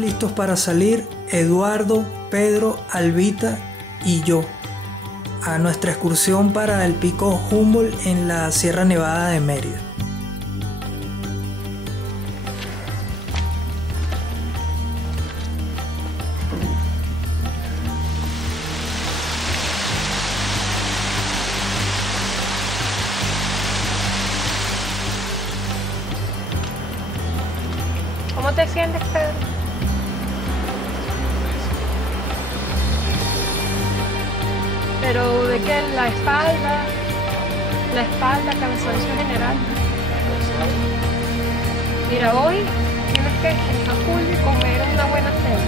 listos para salir, Eduardo, Pedro, Albita y yo, a nuestra excursión para el pico Humboldt en la Sierra Nevada de Mérida. ¿Cómo te sientes, Pedro? Pero de qué, la espalda, cansancio general. Mira, hoy tienes que ir a full y comer una buena cena.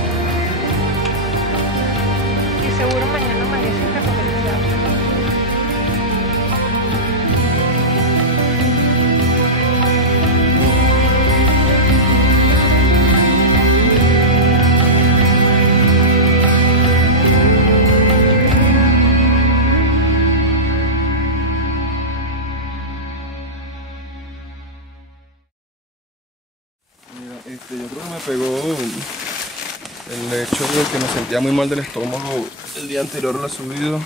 Y seguro mañana amaneces recuperado. Yo creo que me pegó el hecho de que me sentía muy mal del estómago el día anterior a la subida.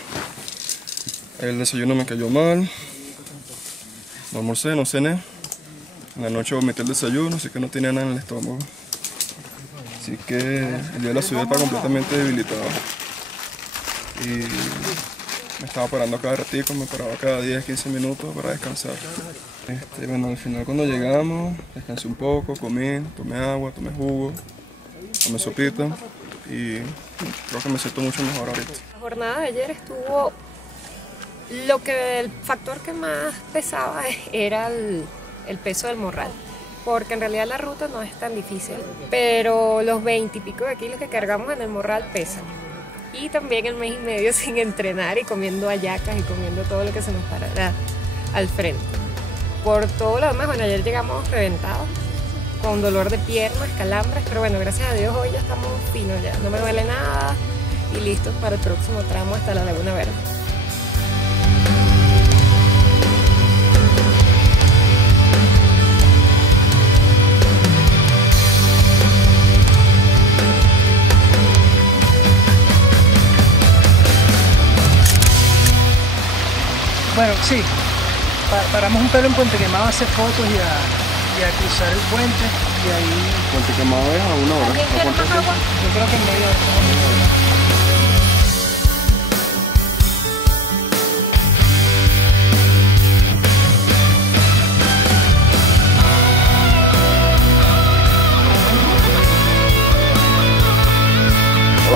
El desayuno me cayó mal, no almorcé, no cené. En la noche vomité el desayuno, así que no tenía nada en el estómago. Así que el día de la subida estaba completamente debilitado. Y me estaba parando cada ratico, me paraba cada 10-15 minutos para descansar. Bueno, al final cuando llegamos, descansé un poco, comí, tomé agua, tomé jugo, tomé sopita y creo que me siento mucho mejor ahorita. La jornada de ayer estuvo, el factor que más pesaba era el peso del morral, porque en realidad la ruta no es tan difícil, pero los 20 y pico de kilos que cargamos en el morral pesan. Y también el mes y medio sin entrenar y comiendo hallacas y comiendo todo lo que se nos parara al frente. Por todo lo demás, bueno, ayer llegamos reventados, con dolor de piernas, calambres, pero bueno, gracias a Dios hoy ya estamos finos, ya no me duele nada y listos para el próximo tramo hasta la Laguna Verde. Bueno, sí, paramos un pelo en Puente Quemado a hacer fotos y a cruzar el puente y ahí... Puente Quemado es a 1 hora. ¿También quieres más agua? Yo creo que en media hora.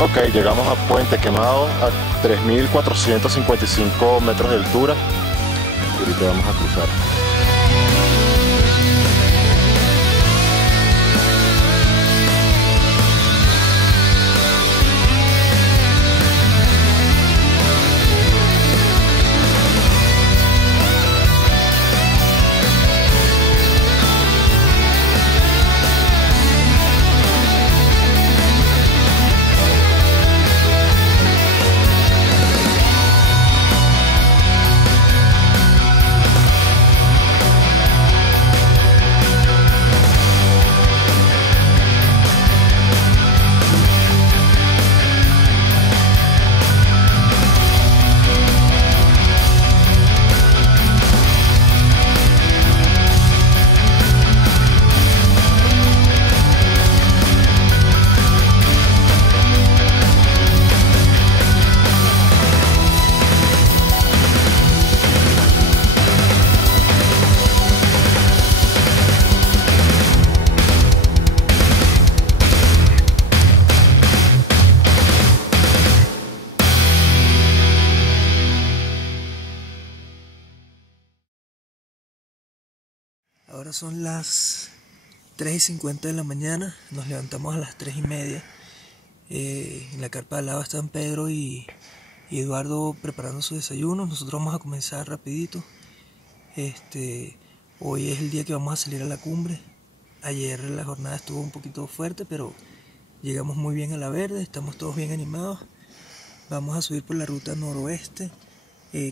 Ok, llegamos a Puente Quemado a 3.455 metros de altura y ahorita vamos a cruzar. Ahora son las 3:50 de la mañana, nos levantamos a las 3:30. En la carpa de al lado están Pedro y Eduardo preparando su desayuno. Nosotros vamos a comenzar rapidito. Hoy es el día que vamos a salir a la cumbre. Ayer la jornada estuvo un poquito fuerte, pero llegamos muy bien a la verde, estamos todos bien animados. Vamos a subir por la ruta noroeste.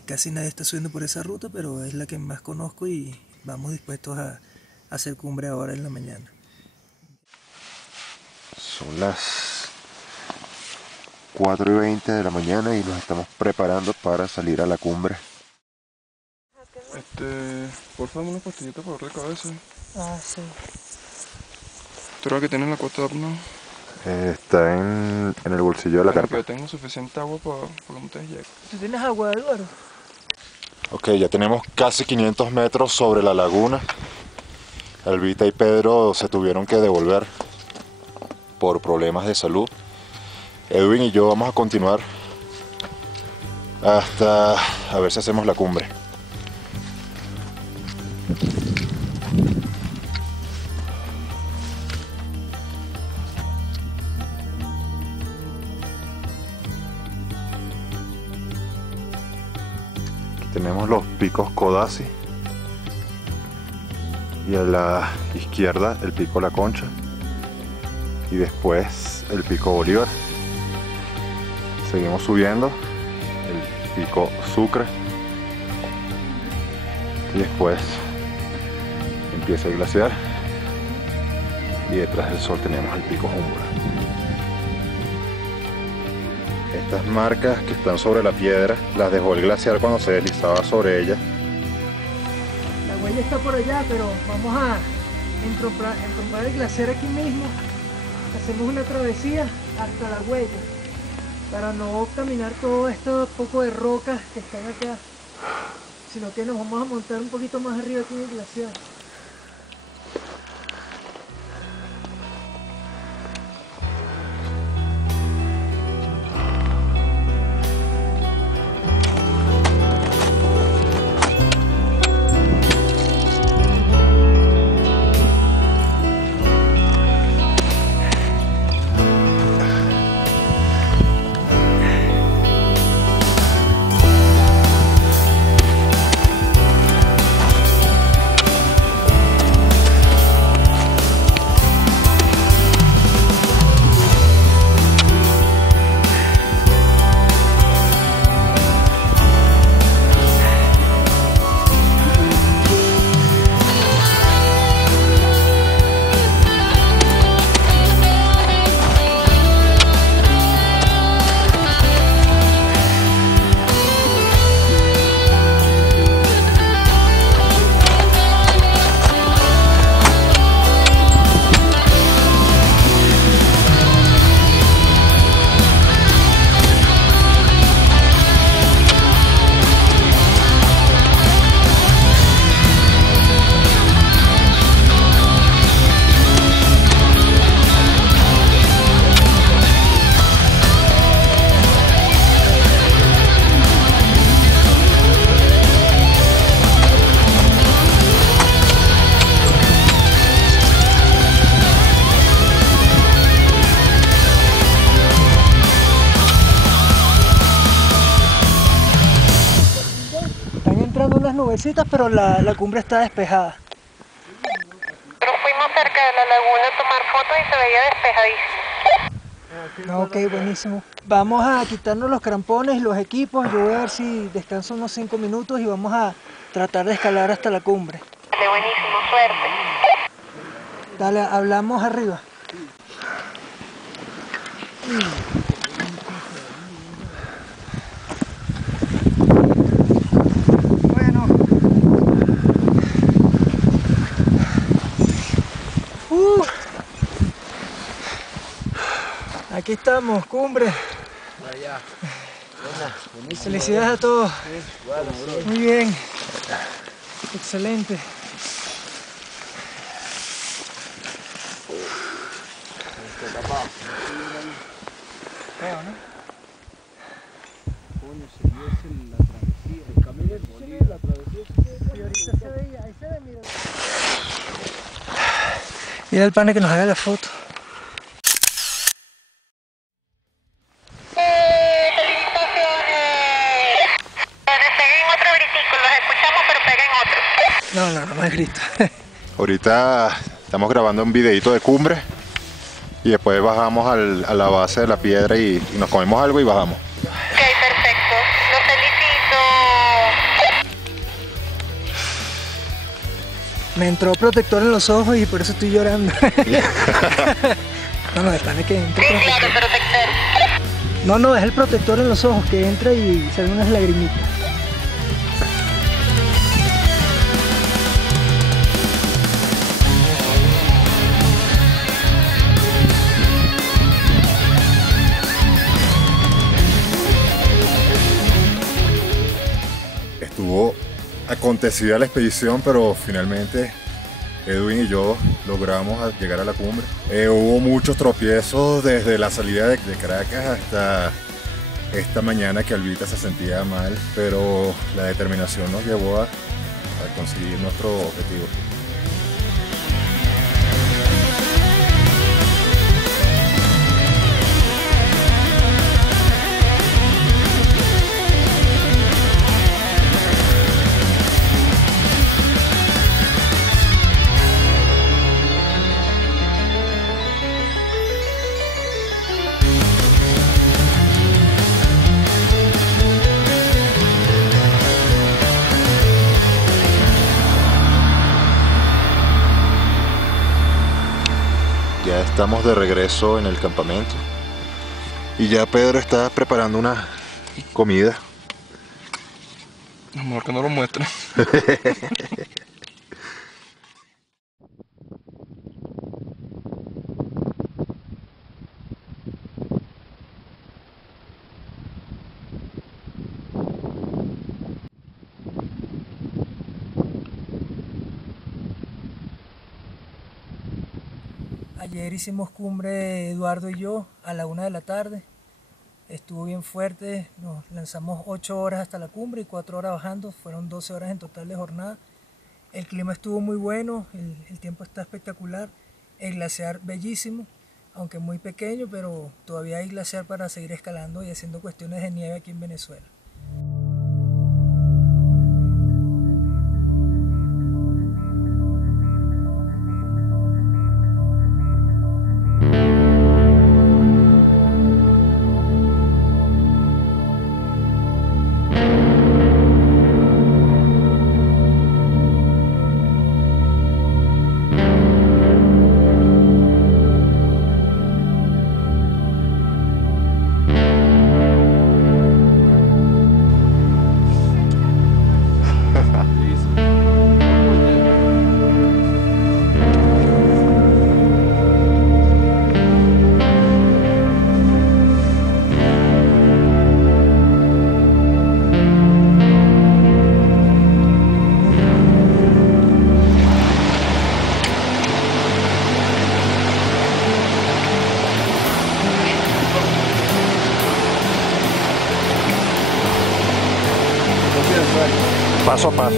Casi nadie está subiendo por esa ruta, pero es la que más conozco y vamos dispuestos a hacer cumbre ahora en la mañana. Son las 4:20 de la mañana y nos estamos preparando para salir a la cumbre. Por favor, una pastillita para dolor de cabeza. Ah, sí. ¿Tú eres la que tienes la cuota de no? Está en el bolsillo de la carpa. Yo tengo suficiente agua para que ustedes lleguen. ¿Tú tienes agua, Eduardo? Ok, ya tenemos casi 500 metros sobre la laguna. Elvita y Pedro se tuvieron que devolver por problemas de salud. Edwin y yo vamos a continuar hasta a ver si hacemos la cumbre. Tenemos los picos Codazzi y a la izquierda el pico La Concha y después el pico Bolívar. Seguimos subiendo el pico Sucre y después empieza el glaciar y detrás del sol tenemos el pico Humboldt. Estas marcas que están sobre la piedra las dejó el glaciar cuando se deslizaba sobre ella. La huella está por allá, pero vamos a entrompar el glaciar aquí mismo. Hacemos una travesía hasta la huella para no caminar todo esto poco de rocas que están acá, sino que nos vamos a montar un poquito más arriba aquí en el glaciar. Unas nubecitas, pero la cumbre está despejada. Pero fuimos cerca de la laguna a tomar fotos y se veía despejadísimo. Ok, buenísimo. Vamos a quitarnos los crampones y los equipos. Yo voy a ver si descanso unos 5 minutos y vamos a tratar de escalar hasta la cumbre. Dale, buenísimo, suerte. Dale, hablamos arriba. Aquí estamos, cumbre. Felicidades a todos. Muy bien. Excelente. Feo, ¿no? El camino es la travesía. Y ahorita se veía, ahí se ve, mira. Mira el pana que nos haga la foto. No es grito. Ahorita estamos grabando un videito de cumbre y después bajamos a la base de la piedra y nos comemos algo y bajamos. Ok, perfecto. Lo felicito. Me entró protector en los ojos y por eso estoy llorando. No, de pana que entre protector. No, es el protector en los ojos que entra y salen unas lagrimitas. Estuvo acontecida la expedición, pero finalmente Edwin y yo logramos llegar a la cumbre. Hubo muchos tropiezos desde la salida de Caracas hasta esta mañana que Albita se sentía mal, pero la determinación nos llevó a conseguir nuestro objetivo. Ya estamos de regreso en el campamento y ya Pedro está preparando una comida. Mejor que no lo muestre. Ayer hicimos cumbre Eduardo y yo a la 1 de la tarde. Estuvo bien fuerte, nos lanzamos 8 horas hasta la cumbre y 4 horas bajando, fueron 12 horas en total de jornada. El clima estuvo muy bueno, el tiempo está espectacular, el glaciar bellísimo, aunque muy pequeño, pero todavía hay glaciar para seguir escalando y haciendo cuestiones de nieve aquí en Venezuela. Paso a paso.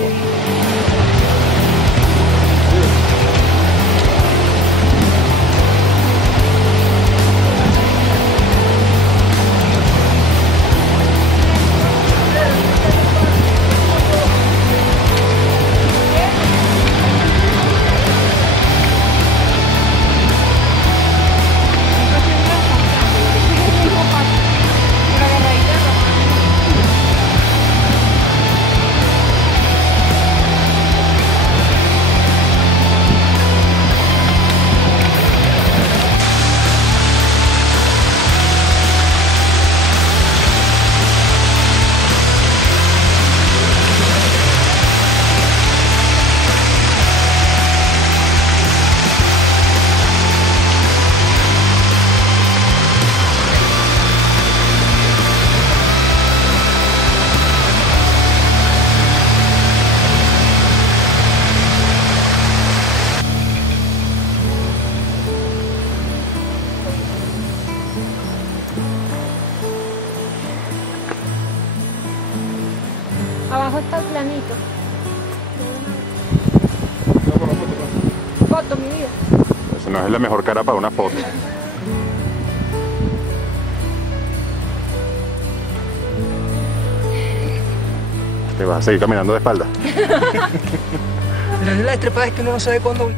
Abajo está el planito. Foto, mi vida. Esa no es la mejor cara para una foto. Te vas a seguir caminando de espalda. Pero la estrepada es que uno no sabe cuándo...